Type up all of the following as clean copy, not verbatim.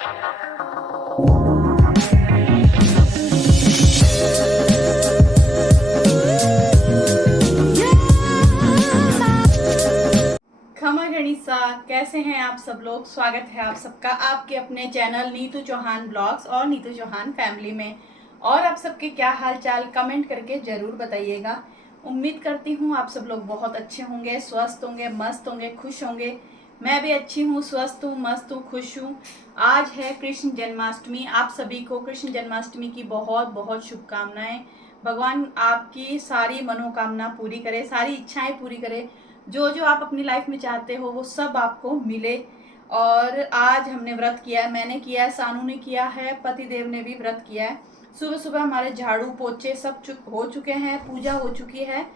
खमा गणिसा, कैसे हैं आप सब लोग। स्वागत है आप सबका आपके अपने चैनल नीतू चौहान ब्लॉग्स और नीतू चौहान फैमिली में। और आप सबके क्या हाल चाल कमेंट करके जरूर बताइएगा। उम्मीद करती हूँ आप सब लोग बहुत अच्छे होंगे, स्वस्थ होंगे, मस्त होंगे, खुश होंगे। मैं भी अच्छी हूँ, स्वस्थ हूँ, मस्त हूँ, खुश हूँ। आज है कृष्ण जन्माष्टमी। आप सभी को कृष्ण जन्माष्टमी की बहुत बहुत शुभकामनाएं। भगवान आपकी सारी मनोकामना पूरी करे, सारी इच्छाएं पूरी करे। जो जो आप अपनी लाइफ में चाहते हो वो सब आपको मिले। और आज हमने व्रत किया है, मैंने किया है, सानू ने किया है, पतिदेव ने भी व्रत किया है। सुबह सुबह हमारे झाड़ू पोछे सब हो चुके हैं, पूजा हो चुकी है।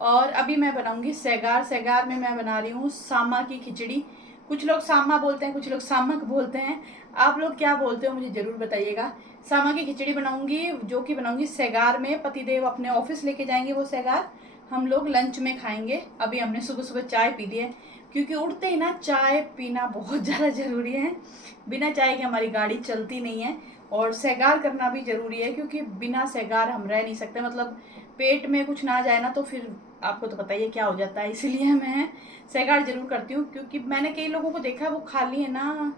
और अभी मैं बनाऊंगी सेगार। सेगार में मैं बना रही हूँ सामा की खिचड़ी। कुछ लोग सामा बोलते हैं, कुछ लोग सामक बोलते हैं। आप लोग क्या बोलते हो मुझे जरूर बताइएगा। सामा की खिचड़ी बनाऊंगी, जो कि बनाऊंगी सेगार में। पतिदेव अपने ऑफिस लेके जाएंगे वो सेगार, हम लोग लंच में खाएंगे। अभी हमने सुबह सुबह चाय पी ली है, क्योंकि उठते ही ना चाय पीना बहुत ज़्यादा ज़रूरी है। बिना चाय के हमारी गाड़ी चलती नहीं है। और सेगार करना भी ज़रूरी है, क्योंकि बिना सेगार हम रह नहीं सकते। मतलब पेट में कुछ ना जाए ना तो फिर आपको तो पता ही है क्या हो जाता है। इसलिए मैं सेगार जरूर करती हूँ, क्योंकि मैंने कई लोगों को देखा है वो खाली है ना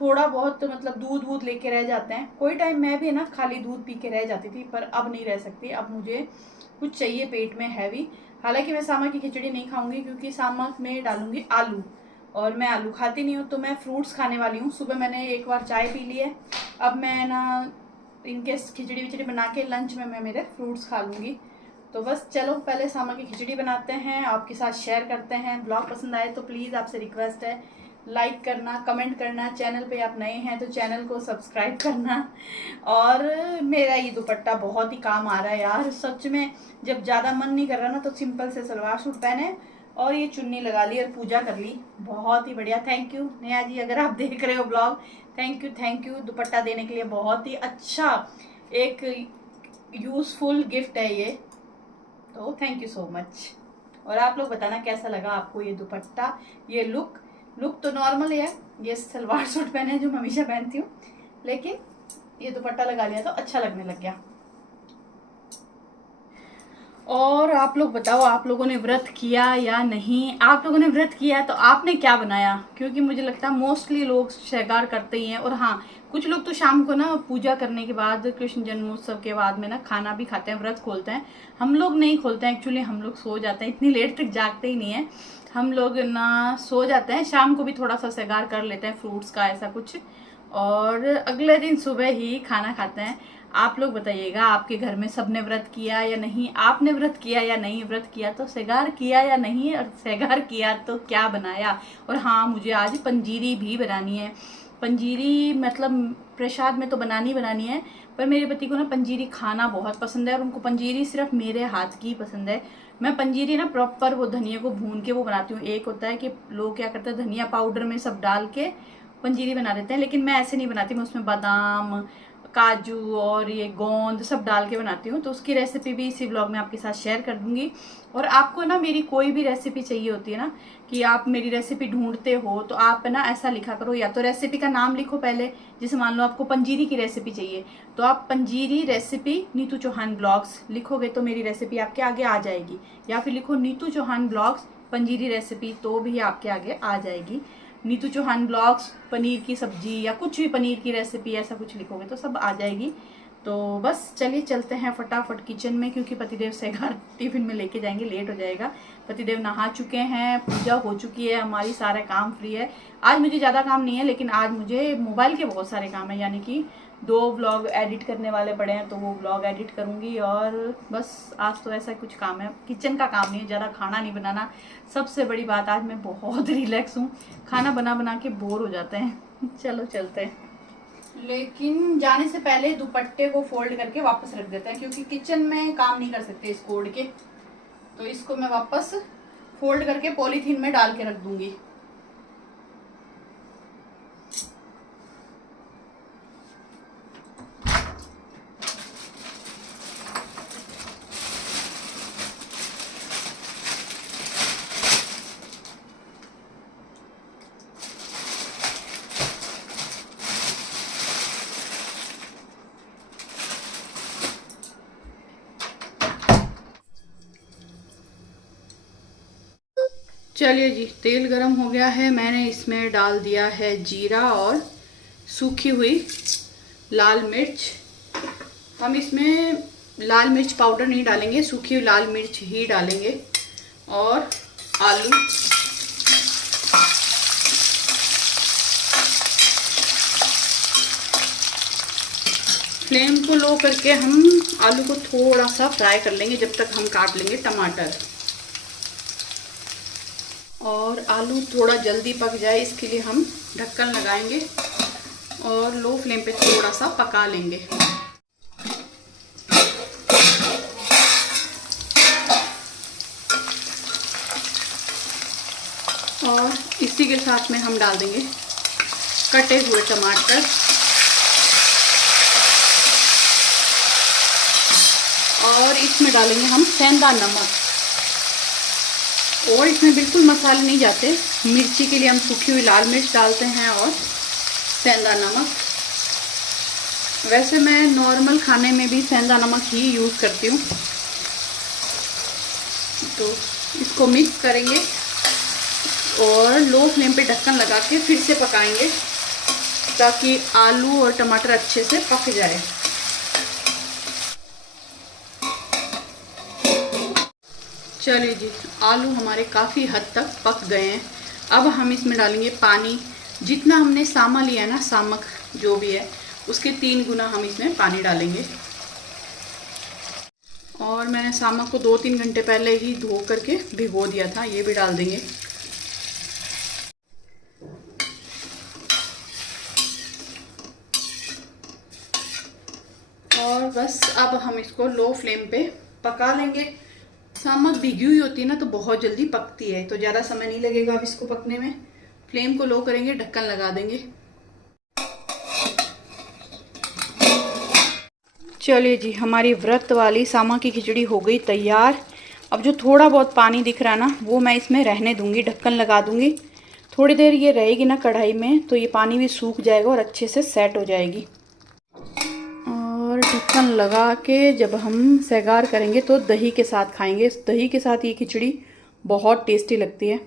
थोड़ा बहुत मतलब दूध वूध लेके रह जाते हैं। कोई टाइम मैं भी ना खाली दूध पी के रह जाती थी, पर अब नहीं रह सकती। अब मुझे कुछ चाहिए पेट में हैवी। हालांकि मैं सामा की खिचड़ी नहीं खाऊंगी, क्योंकि सामा में डालूंगी आलू, और मैं आलू खाती नहीं हूँ। तो मैं फ्रूट्स खाने वाली हूँ। सुबह मैंने एक बार चाय पी ली है, अब मैं ना इनके खिचड़ी विचड़ी बना के लंच में मैं मेरे फ्रूट्स खा लूँगी। तो बस चलो पहले सामा की खिचड़ी बनाते हैं, आपके साथ शेयर करते हैं। ब्लॉग पसंद आए तो प्लीज़ आपसे रिक्वेस्ट है लाइक करना, कमेंट करना। चैनल पे आप नए हैं तो चैनल को सब्सक्राइब करना। और मेरा ये दुपट्टा बहुत ही काम आ रहा है यार, सच में। जब ज़्यादा मन नहीं कर रहा ना तो सिंपल से सलवार सूट पहने और ये चुन्नी लगा ली और पूजा कर ली। बहुत ही बढ़िया। थैंक यू नेहा जी, अगर आप देख रहे हो ब्लॉग, थैंक यू दुपट्टा देने के लिए। बहुत ही अच्छा एक यूजफुल गिफ्ट है ये, तो थैंक यू सो मच। और आप लोग बताना कैसा लगा आपको ये दुपट्टा, ये लुक तो नॉर्मल है। ये सलवार सूट पहने जो मैं हमेशा पहनती हूँ, लेकिन ये दुपट्टा लगा लिया तो अच्छा लगने लग गया। और आप लोग बताओ, आप लोगों ने व्रत किया या नहीं। आप लोगों ने व्रत किया तो आपने क्या बनाया, क्योंकि मुझे लगता है मोस्टली लोग श्रृंगार करते ही हैं। और हाँ, कुछ लोग तो शाम को ना पूजा करने के बाद, कृष्ण जन्मोत्सव के बाद में ना खाना भी खाते हैं, व्रत खोलते हैं। हम लोग नहीं खोलते हैं एक्चुअली, हम लोग सो जाते हैं, इतनी लेट तक जागते ही नहीं है हम लोग ना, सो जाते हैं। शाम को भी थोड़ा सा श्रृंगार कर लेते हैं फ्रूट्स का ऐसा कुछ, और अगले दिन सुबह ही खाना खाते हैं। आप लोग बताइएगा आपके घर में सबने व्रत किया या नहीं, आपने व्रत किया या नहीं, व्रत किया तो श्रृंगार किया या नहीं, और श्रृंगार किया तो क्या बनाया। और हाँ, मुझे आज पंजीरी भी बनानी है। पंजीरी मतलब प्रसाद में तो बनानी है, पर मेरे पति को ना पंजीरी खाना बहुत पसंद है, और उनको पंजीरी सिर्फ मेरे हाथ की पसंद है। मैं पंजीरी ना प्रॉपर वो धनिया को भून के वो बनाती हूँ। एक होता है कि लोग क्या करते हैं धनिया पाउडर में सब डाल के पंजीरी बना देते हैं, लेकिन मैं ऐसे नहीं बनाती। मैं उसमें बादाम, काजू और ये गोंद सब डाल के बनाती हूँ। तो उसकी रेसिपी भी इसी ब्लॉग में आपके साथ शेयर कर दूंगी। और आपको ना मेरी कोई भी रेसिपी चाहिए होती है ना, कि आप मेरी रेसिपी ढूंढते हो, तो आप ना ऐसा लिखा करो, या तो रेसिपी का नाम लिखो पहले। जैसे मान लो आपको पंजीरी की रेसिपी चाहिए, तो आप पंजीरी रेसिपी नीतू चौहान ब्लॉग्स लिखोगे तो मेरी रेसिपी आपके आगे आ जाएगी। या फिर लिखो नीतू चौहान ब्लॉग्स पंजीरी रेसिपी, तो भी आपके आगे आ जाएगी। नीतू चौहान ब्लॉग्स पनीर की सब्जी या कुछ भी पनीर की रेसिपी ऐसा कुछ लिखोगे तो सब आ जाएगी। तो बस चलिए चलते हैं फटाफट किचन में, क्योंकि पतिदेव सेगार टिफिन में लेके जाएंगे, लेट हो जाएगा। पतिदेव नहा चुके हैं, पूजा हो चुकी है, हमारी सारा काम फ्री है। आज मुझे ज़्यादा काम नहीं है, लेकिन आज मुझे मोबाइल के बहुत सारे काम है, यानी कि 2 व्लॉग एडिट करने वाले पड़े हैं, तो वो व्लॉग एडिट करूँगी। और बस आज तो ऐसा कुछ काम है, किचन का काम नहीं है, ज़्यादा खाना नहीं बनाना। सबसे बड़ी बात, आज मैं बहुत रिलैक्स हूँ, खाना बना के बोर हो जाते हैं। चलो चलते हैं, लेकिन जाने से पहले दुपट्टे को फोल्ड करके वापस रख देते हैं, क्योंकि किचन में काम नहीं कर सकते इसको ओढ़ के। तो इसको मैं वापस फोल्ड करके पॉलीथीन में डाल के रख दूंगी। चलिए जी, तेल गरम हो गया है। मैंने इसमें डाल दिया है जीरा और सूखी हुई लाल मिर्च। हम इसमें लाल मिर्च पाउडर नहीं डालेंगे, सूखी हुई लाल मिर्च ही डालेंगे। और आलू, फ्लेम को लो करके हम आलू को थोड़ा सा फ्राई कर लेंगे जब तक हम काट लेंगे टमाटर। और आलू थोड़ा जल्दी पक जाए इसके लिए हम ढक्कन लगाएंगे और लो फ्लेम पे थोड़ा सा पका लेंगे। और इसी के साथ में हम डाल देंगे कटे हुए टमाटर और इसमें डालेंगे हम सेंधा नमक। और इसमें बिल्कुल मसाले नहीं जाते, मिर्ची के लिए हम सूखी हुई लाल मिर्च डालते हैं और सेंधा नमक। वैसे मैं नॉर्मल खाने में भी सेंधा नमक ही यूज़ करती हूँ। तो इसको मिक्स करेंगे और लो फ्लेम पे ढक्कन लगा के फिर से पकाएंगे ताकि आलू और टमाटर अच्छे से पक जाए। चलिए जी, आलू हमारे काफ़ी हद तक पक गए हैं। अब हम इसमें डालेंगे पानी। जितना हमने सामा लिया है ना, सामक जो भी है, उसके 3 गुना हम इसमें पानी डालेंगे। और मैंने सामक को 2-3 घंटे पहले ही धो करके भिगो दिया था, ये भी डाल देंगे। और बस अब हम इसको लो फ्लेम पे पका लेंगे। सामक भिगी हुई होती है ना तो बहुत जल्दी पकती है, तो ज़्यादा समय नहीं लगेगा अब इसको पकने में। फ्लेम को लो करेंगे, ढक्कन लगा देंगे। चलिए जी, हमारी व्रत वाली सामा की खिचड़ी हो गई तैयार। अब जो थोड़ा बहुत पानी दिख रहा है ना, वो मैं इसमें रहने दूंगी, ढक्कन लगा दूंगी। थोड़ी देर ये रहेगी ना कढ़ाई में तो ये पानी भी सूख जाएगा और अच्छे से सेट हो जाएगी। और ढक्कन लगा के जब हम सेगार करेंगे तो दही के साथ खाएंगे। दही के साथ ये खिचड़ी बहुत टेस्टी लगती है।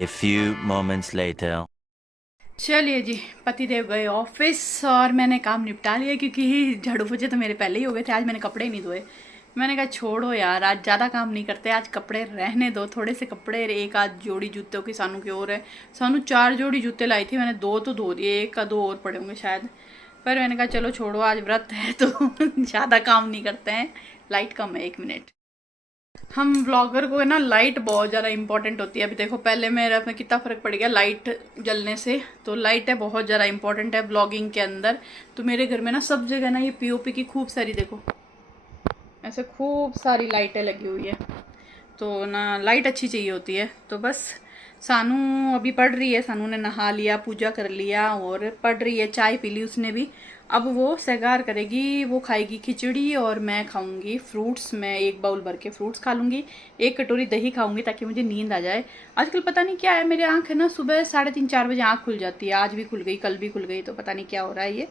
A few moments later. चलिए जी, पतिदेव गए ऑफिस और मैंने काम निपटा लिया क्योंकि झाड़ू पोछे तो मेरे पहले ही हो गए थे। आज मैंने कपड़े नहीं धोए। मैंने कहा छोड़ो यार, आज ज़्यादा काम नहीं करते, आज कपड़े रहने दो। थोड़े से कपड़े, एक आध जोड़ी जूतों की सानू की और है। सानू 4 जोड़ी जूते लाई थी, मैंने 2 तो धो दिए, 1 का 2 और पड़े होंगे शायद। पर मैंने कहा चलो छोड़ो, आज व्रत है तो ज़्यादा काम नहीं करते हैं। लाइट कम है, 1 मिनट। हम व्लॉगर को है ना, लाइट बहुत ज़्यादा इंपॉर्टेंट होती है। अभी देखो पहले मेरा में कितना फ़र्क पड़ गया लाइट जलने से। तो लाइट है बहुत ज़्यादा इंपॉर्टेंट है व्लॉगिंग के अंदर। तो मेरे घर में ना सब जगह ना ये पीओपी की खूब सारी, देखो ऐसे खूब सारी लाइटें लगी हुई है। तो ना लाइट अच्छी चाहिए होती है। तो बस सानू अभी पढ़ रही है, सानू ने नहा लिया, पूजा कर लिया और पढ़ रही है, चाय पी ली उसने भी। अब वो सेगार करेगी, वो खाएगी खिचड़ी और मैं खाऊंगी फ्रूट्स। मैं 1 बाउल भर के फ्रूट्स खा लूँगी, 1 कटोरी दही खाऊंगी ताकि मुझे नींद आ जाए। आजकल पता नहीं क्या है, मेरी आँख है ना, सुबह 3:30-4 बजे आँख खुल जाती है। आज भी खुल गई, कल भी खुल गई, तो पता नहीं क्या हो रहा है ये।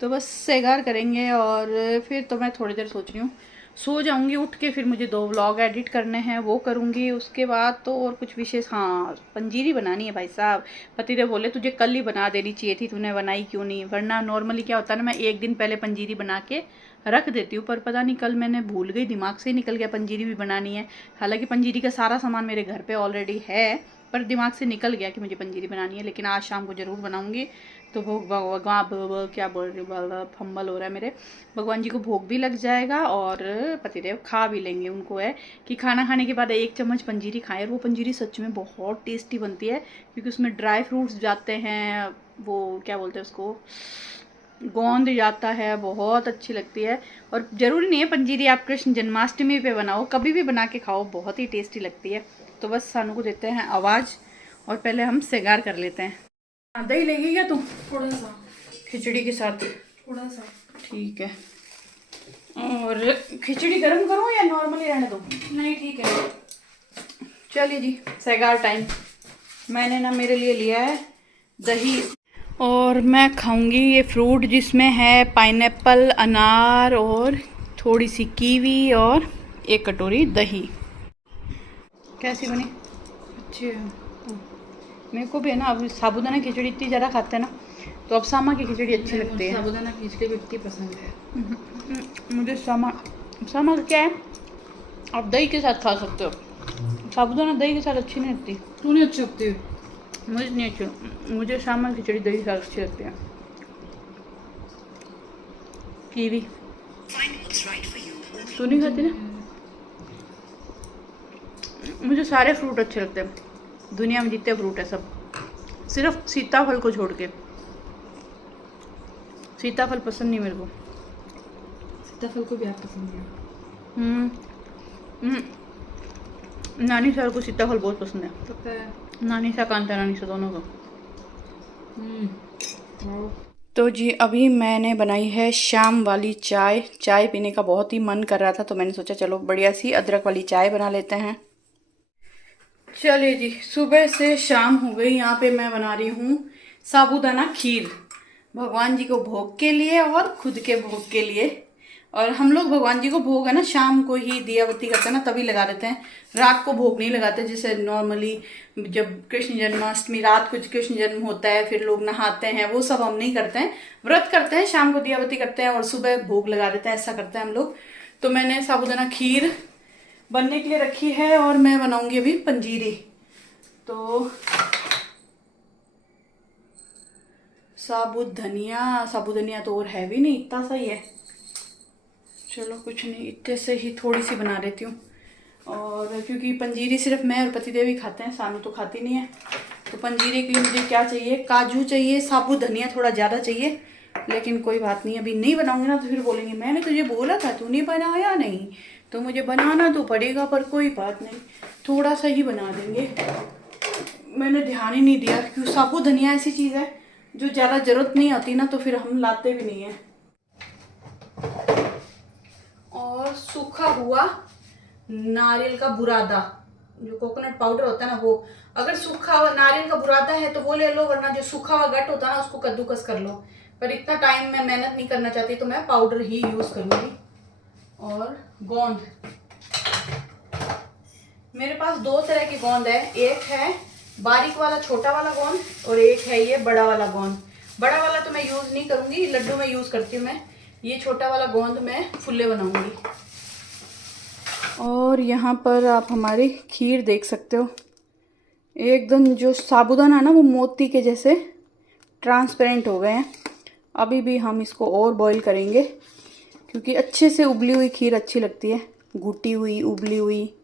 तो बस सेगार करेंगे और फिर तो मैं थोड़ी देर सोच रही हूँ सो जाऊंगी उठ के। फिर मुझे 2 व्लॉग एडिट करने हैं, वो करूंगी। उसके बाद तो और कुछ विशेष, हाँ पंजीरी बनानी है भाई साहब। पतिदेव बोले तुझे कल ही बना देनी चाहिए थी, तूने बनाई क्यों नहीं। वरना नॉर्मली क्या होता है ना, मैं 1 दिन पहले पंजीरी बना के रख देती हूँ। पर पता नहीं कल मैंने भूल गई, दिमाग से ही निकल गया पंजीरी भी बनानी है। हालांकि पंजीरी का सारा सामान मेरे घर पे ऑलरेडी है, पर दिमाग से निकल गया कि मुझे पंजीरी बनानी है। लेकिन आज शाम को ज़रूर बनाऊंगी। तो भोग भगवान, क्या बोल रही, फंबल हो रहा है मेरे, भगवान जी को भोग भी लग जाएगा और पतिदेव खा भी लेंगे। उनको है कि खाना खाने के बाद 1 चम्मच पंजीरी खाएं। और वो पंजीरी सच में बहुत टेस्टी बनती है क्योंकि उसमें ड्राई फ्रूट्स जाते हैं, वो क्या बोलते हैं उसको, गोंद जाता है, बहुत अच्छी लगती है। और ज़रूरी नहीं है पंजीरी आप कृष्ण जन्माष्टमी पे बनाओ, कभी भी बना के खाओ, बहुत ही टेस्टी लगती है। तो बस सानू को देते हैं आवाज़ और पहले हम सेगार कर लेते हैं। दही लेगी क्या तुम? थोड़ा सा खिचड़ी के साथ थोड़ा सा ठीक है। और खिचड़ी गर्म करूँ या नॉर्मली रहने दो? नहीं ठीक है। चलिए जी, सेगार टाइम। मैंने ना मेरे लिए लिया है दही और मैं खाऊंगी ये फ्रूट जिसमें है पाइनएप्पल, अनार और थोड़ी सी कीवी और 1 कटोरी दही। कैसी बनी? अच्छी है। मेरे को भी है ना, अब साबूदाना खिचड़ी इतनी ज़्यादा खाते हैं ना, तो अब सामा की खिचड़ी अच्छी लगती है। साबूदाना खिचड़ी भी इतनी पसंद है मुझे सामा का क्या है, आप दही के साथ खा सकते हो। साबूदाना दही के साथ अच्छी नहीं लगती। तू नहीं अच्छी लगती? मुझे नहीं अच्छी, मुझे सामा की खिचड़ी दही के साथ अच्छी लगती है। कीवी तू नहीं खाती ना? मुझे सारे फ्रूट अच्छे लगते हैं, दुनिया में जितने फ्रूट है सब, सिर्फ सीताफल को छोड़ के। सीताफल पसंद नहीं मेरे को। सीताफल को भी आप पसंद है? नानी सर को सीताफल बहुत पसंद है। पता है। नानी सा कांता रानी सा दोनों को। वाओ। तो जी अभी मैंने बनाई है शाम वाली चाय। चाय पीने का बहुत ही मन कर रहा था, तो मैंने सोचा चलो बढ़िया सी अदरक वाली चाय बना लेते हैं। चलिए जी, सुबह से शाम हो गई। यहाँ पे मैं बना रही हूँ साबूदाना खीर, भगवान जी को भोग के लिए और खुद के भोग के लिए। और हम लोग भगवान जी को भोग है ना शाम को ही दिया बत्ती करते हैं ना, तभी लगा देते हैं, रात को भोग नहीं लगाते। जैसे नॉर्मली जब कृष्ण जन्माष्टमी रात को कृष्ण जन्म होता है, फिर लोग नहाते हैं, वो सब हम नहीं करते हैं। व्रत करते हैं, शाम को दिया बत्ती करते हैं और सुबह भोग लगा देते हैं, ऐसा करते हैं हम लोग। तो मैंने साबूदाना खीर बनने के लिए रखी है और मैं बनाऊंगी अभी पंजीरी। तो साबुत धनिया तो और हैवी नहीं, इतना सही है। चलो कुछ नहीं, इतने से ही थोड़ी सी बना लेती हूँ। और क्योंकि पंजीरी सिर्फ मैं और पतिदेव ही खाते हैं, सानू तो खाती नहीं है। तो पंजीरी के लिए मुझे क्या चाहिए, काजू चाहिए, साबुत धनिया थोड़ा ज़्यादा चाहिए। लेकिन कोई बात नहीं, अभी नहीं बनाऊंगी ना तो फिर बोलेंगे मैंने तुझे बोला था, तूने बनाया नहीं। तो मुझे बनाना तो पड़ेगा, पर कोई बात नहीं, थोड़ा सा ही बना देंगे। मैंने ध्यान ही नहीं दिया, क्योंकि साबुत धनिया ऐसी चीज़ है जो ज़्यादा ज़रूरत नहीं आती ना, तो फिर हम लाते भी नहीं है। और सूखा हुआ नारियल का बुरादा, जो कोकोनट पाउडर होता है ना, वो अगर सूखा हुआ नारियल का बुरादा है तो वो ले लो, वरना जो सूखा हुआ गट होता है ना उसको कद्दूकस कर लो। पर इतना टाइम मैं मेहनत नहीं करना चाहती, तो मैं पाउडर ही यूज करूंगी। और गोंद, मेरे पास दो तरह की गोंद है, एक है बारीक वाला छोटा वाला गोंद और एक है ये बड़ा वाला गोंद। बड़ा वाला तो मैं यूज नहीं करूंगी, लड्डू में यूज करती हूँ मैं। ये छोटा वाला गोंद मैं फुल्ले बनाऊंगी। और यहाँ पर आप हमारी खीर देख सकते हो, एकदम जो साबूदाना है ना वो मोती के जैसे ट्रांसपेरेंट हो गए हैं। अभी भी हम इसको और बॉईल करेंगे, क्योंकि अच्छे से उबली हुई खीर अच्छी लगती है, घुटी हुई उबली हुई।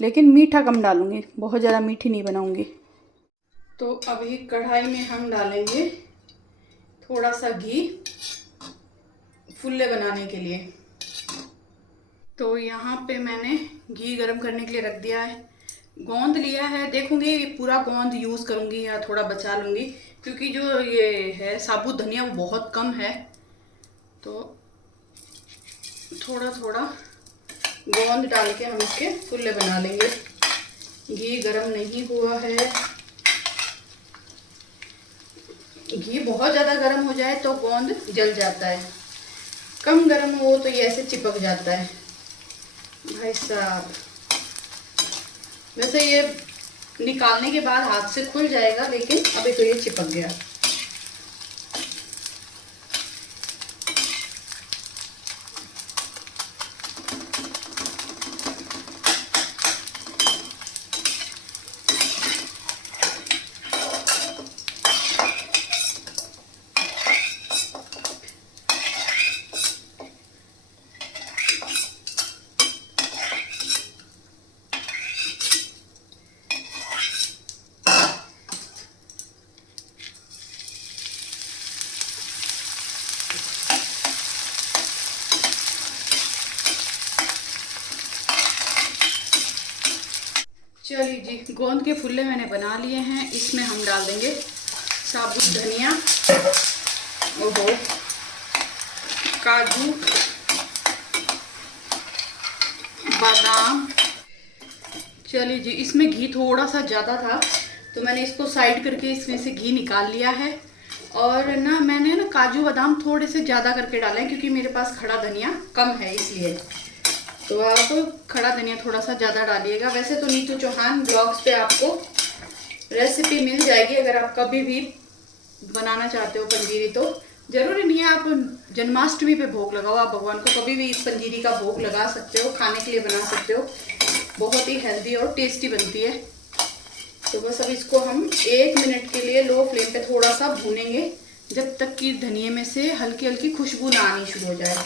लेकिन मीठा कम डालूंगी, बहुत ज़्यादा मीठी नहीं बनाऊंगी। तो अभी कढ़ाई में हम डालेंगे थोड़ा सा घी फुल्ले बनाने के लिए। तो यहाँ पे मैंने घी गरम करने के लिए रख दिया है। गोंद लिया है, देखूंगी पूरा गोंद यूज़ करूंगी या थोड़ा बचा लूंगी, क्योंकि जो ये है साबुत धनिया वो बहुत कम है। तो थोड़ा थोड़ा गोंद डाल के हम इसके फुल्ले बना लेंगे। घी गरम नहीं हुआ है, घी बहुत ज़्यादा गरम हो जाए तो गोंद जल जाता है, कम गरम हो तो ये ऐसे चिपक जाता है भाई साहब। वैसे ये निकालने के बाद हाथ से खुल जाएगा, लेकिन अभी तो ये चिपक गया। चलिए जी, गोंद के फुल्ले मैंने बना लिए हैं। इसमें हम डाल देंगे साबुत धनिया, ओहो, काजू, बादाम। चलिए जी, इसमें घी थोड़ा सा ज़्यादा था तो मैंने इसको साइड करके इसमें से घी निकाल लिया है। और ना मैंने ना काजू बादाम थोड़े से ज़्यादा करके डाले हैं, क्योंकि मेरे पास खड़ा धनिया कम है इसलिए। तो आप खड़ा धनिया थोड़ा सा ज़्यादा डालिएगा। वैसे तो नीतू चौहान ब्लॉग्स पे आपको रेसिपी मिल जाएगी अगर आप कभी भी बनाना चाहते हो पंजीरी। तो जरूरी नहीं है आप जन्माष्टमी पे भोग लगाओ, आप भगवान को कभी भी इस पंजीरी का भोग लगा सकते हो, खाने के लिए बना सकते हो। बहुत ही हेल्दी और टेस्टी बनती है। तो बस अब इसको हम 1 मिनट के लिए लो फ्लेम पे थोड़ा सा भूनेंगे, जब तक कि धनिये में से हल्की हल्की खुशबू ना आनी शुरू हो जाए।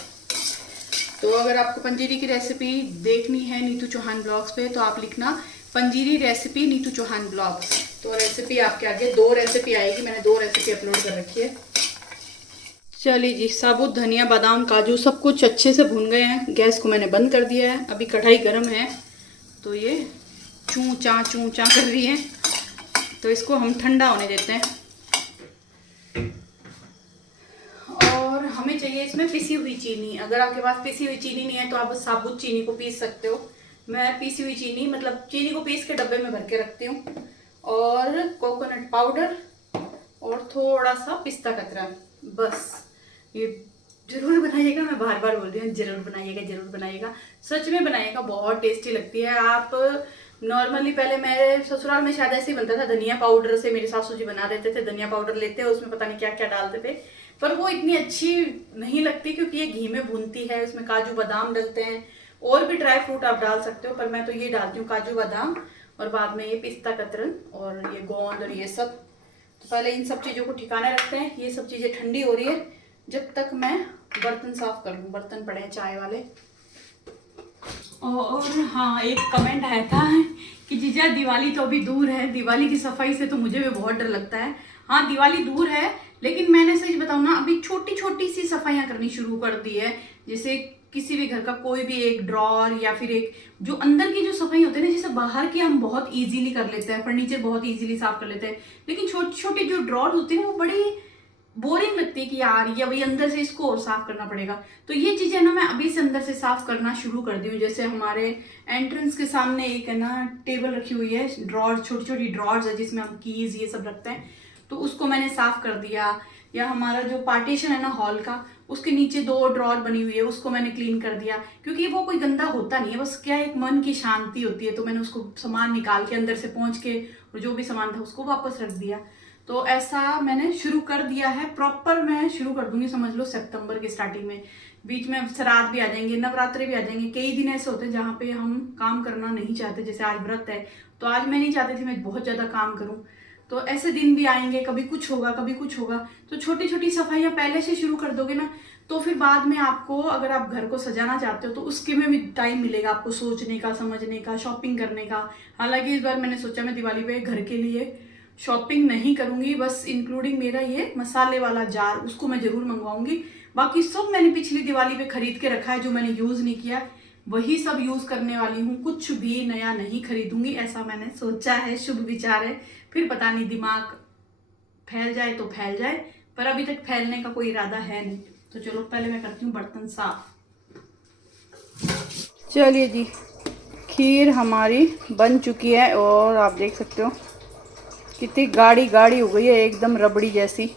तो अगर आपको पंजीरी की रेसिपी देखनी है नीतू चौहान ब्लॉग्स पे, तो आप लिखना पंजीरी रेसिपी नीतू चौहान ब्लॉग्स। तो रेसिपी आपके आगे 2 रेसिपी आएगी, मैंने 2 रेसिपी अपलोड कर रखी है। चलिए जी, साबुत धनिया, बादाम, काजू सब कुछ अच्छे से भून गए हैं। गैस को मैंने बंद कर दिया है। अभी कढ़ाई गर्म है तो ये चूँ चाँ कर रही है, तो इसको हम ठंडा होने देते हैं। और हमें चाहिए इसमें पिसी हुई चीनी। अगर आपके पास पिसी हुई चीनी नहीं है तो आप साबुत चीनी को पीस सकते हो। मैं पीसी हुई चीनी मतलब चीनी को पीस के डब्बे में भर के रखती हूँ। और कोकोनट पाउडर और थोड़ा सा पिस्ता कतरा, बस। ये जरूर बनाइएगा, मैं बार बार बोल रही हूँ, जरूर बनाइएगा, सच में बनाइएगा, बहुत टेस्टी लगती है। आप नॉर्मली पहले मेरे ससुराल में शायद ऐसे ही बनता था, धनिया पाउडर से मेरे सासू जी बना देते थे। धनिया पाउडर लेते हैं, उसमें पता नहीं क्या क्या डालते थे, पर वो इतनी अच्छी नहीं लगती क्योंकि ये घी में भूनती है। उसमें काजू बादाम डलते हैं, और भी ड्राई फ्रूट आप डाल सकते हो, पर मैं तो ये डालती हूँ काजू बादाम, और बाद में ये पिस्ता कतरन और ये गोंद और ये सब। तो पहले इन सब चीज़ों को ठिकाने रखते हैं। ये सब चीज़ें ठंडी हो रही है, जब तक मैं बर्तन साफ कर लूँ। बर्तन पड़े हैं चाय वाले। और हाँ, एक कमेंट आया था कि जीजा दिवाली तो अभी दूर है, दिवाली की सफाई से तो मुझे भी बहुत डर लगता है। हाँ, दिवाली दूर है, लेकिन मैंने सच बताऊँ ना, अभी छोटी छोटी सी सफाइयाँ करनी शुरू कर दी है। जैसे किसी भी घर का कोई भी एक ड्रॉर या फिर एक जो अंदर की जो सफाई होती है ना, जैसे बाहर की हम बहुत इजीली कर लेते हैं, फर्नीचर बहुत इजीली साफ कर लेते हैं, लेकिन छोटी छोटी जो ड्रॉर होती है ना, वो बड़ी बोरिंग लगती है कि यार ये अभी अंदर से इसको और साफ करना पड़ेगा। तो ये चीजें ना मैं अभी से अंदर से साफ करना शुरू कर दी हूँ। जैसे हमारे एंट्रेंस के सामने एक है ना टेबल रखी हुई है, ड्रॉर, छोटी छोटी ड्रॉर्स है जिसमें हम कीज ये सब रखते हैं, तो उसको मैंने साफ कर दिया। या हमारा जो पार्टीशन है ना हॉल का, उसके नीचे 2 ड्रॉर बनी हुई है, उसको मैंने क्लीन कर दिया, क्योंकि वो कोई गंदा होता नहीं है, बस क्या एक मन की शांति होती है। तो मैंने उसको सामान निकाल के अंदर से पहुंच के और जो भी सामान था उसको वापस रख दिया। तो ऐसा मैंने शुरू कर दिया है। प्रॉपर मैं शुरू कर दूंगी, समझ लो सितंबर के स्टार्टिंग में। बीच में श्राद्ध भी आ जाएंगे, नवरात्रि भी आ जाएंगे, कई दिन ऐसे होते हैं जहाँ पे हम काम करना नहीं चाहते। जैसे आज व्रत है, तो आज मैं नहीं चाहती थी मैं बहुत ज्यादा काम करूं, तो ऐसे दिन भी आएंगे, कभी कुछ होगा कभी कुछ होगा। तो छोटी छोटी सफाइयाँ पहले से शुरू कर दोगे ना, तो फिर बाद में आपको, अगर आप घर को सजाना चाहते हो तो उसके में भी टाइम मिलेगा आपको, सोचने का, समझने का, शॉपिंग करने का। हालांकि इस बार मैंने सोचा मैं दिवाली पे घर के लिए शॉपिंग नहीं करूंगी, बस इंक्लूडिंग मेरा ये मसाले वाला जार, उसको मैं जरूर मंगवाऊंगी। बाकी सब मैंने पिछली दिवाली पे खरीद के रखा है, जो मैंने यूज नहीं किया वही सब यूज करने वाली हूँ। कुछ भी नया नहीं खरीदूंगी, ऐसा मैंने सोचा है, शुभ विचार है। फिर पता नहीं दिमाग फैल जाए तो फैल जाए, पर अभी तक फैलने का कोई इरादा है नहीं। तो चलो पहले मैं करती हूँ बर्तन साफ। चलिए जी, खीर हमारी बन चुकी है और आप देख सकते हो कितनी गाढ़ी गाढ़ी हो गई है, एकदम रबड़ी जैसी।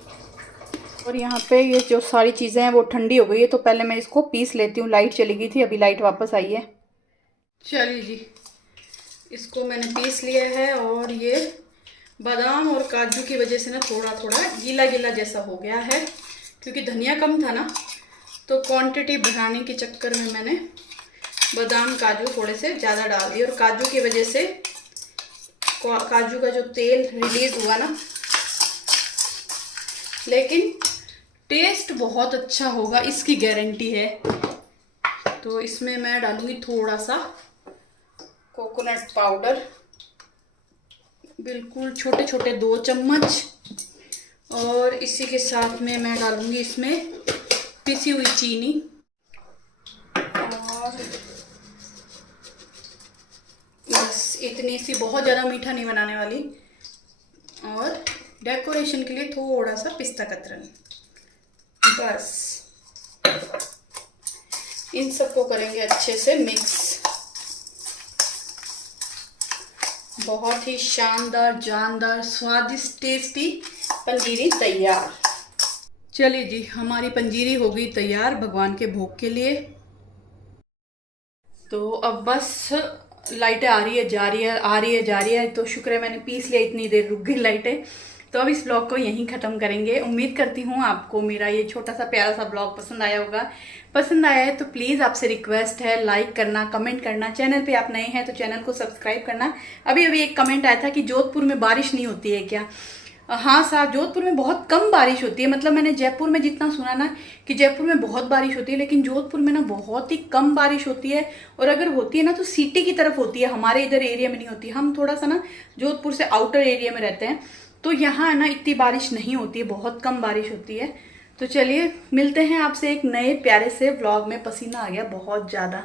और यहाँ पे ये जो सारी चीज़ें हैं वो ठंडी हो गई है, तो पहले मैं इसको पीस लेती हूँ। लाइट चली गई थी, अभी लाइट वापस आई है। चलिए जी, इसको मैंने पीस लिया है, और ये बादाम और काजू की वजह से ना थोड़ा थोड़ा गीला गीला जैसा हो गया है, क्योंकि धनिया कम था ना, तो क्वांटिटी बढ़ाने के चक्कर में मैंने बादाम काजू थोड़े से ज़्यादा डाल दिए। और काजू की वजह से काजू का जो तेल रिलीज हुआ ना, लेकिन टेस्ट बहुत अच्छा होगा, इसकी गारंटी है। तो इसमें मैं डालूंगी थोड़ा सा कोकोनट पाउडर, बिल्कुल छोटे छोटे 2 चम्मच। और इसी के साथ में मैं डालूंगी इसमें पिसी हुई चीनी, और बस इतनी सी, बहुत ज़्यादा मीठा नहीं बनाने वाली। और डेकोरेशन के लिए थोड़ा सा पिस्ता कतरन, बस। इन सबको करेंगे अच्छे से मिक्स। बहुत ही शानदार, जानदार, स्वादिष्ट, टेस्टी पंजीरी तैयार। चलिए जी, हमारी पंजीरी हो गई तैयार भगवान के भोग के लिए। तो अब बस लाइटें आ रही है जा रही है, आ रही है जा रही है, तो शुक्र है मैंने पीस लिया, इतनी देर रुक गई लाइटें। तो अब इस ब्लॉग को यहीं ख़त्म करेंगे। उम्मीद करती हूँ आपको मेरा ये छोटा सा प्यारा सा ब्लॉग पसंद आया होगा। पसंद आया है तो प्लीज़ आपसे रिक्वेस्ट है लाइक करना, कमेंट करना, चैनल पे आप नए हैं तो चैनल को सब्सक्राइब करना। अभी अभी एक कमेंट आया था कि जोधपुर में बारिश नहीं होती है क्या? हाँ साहब, जोधपुर में बहुत कम बारिश होती है। मतलब मैंने जयपुर में जितना सुना ना कि जयपुर में बहुत बारिश होती है, लेकिन जोधपुर में ना बहुत ही कम बारिश होती है। और अगर होती है ना तो सिटी की तरफ होती है, हमारे इधर एरिया में नहीं होती। हम थोड़ा सा ना जोधपुर से आउटर एरिया में रहते हैं, तो यहाँ ना इतनी बारिश नहीं होती है, बहुत कम बारिश होती है। तो चलिए मिलते हैं आपसे एक नए प्यारे से व्लॉग में। पसीना आ गया बहुत ज़्यादा।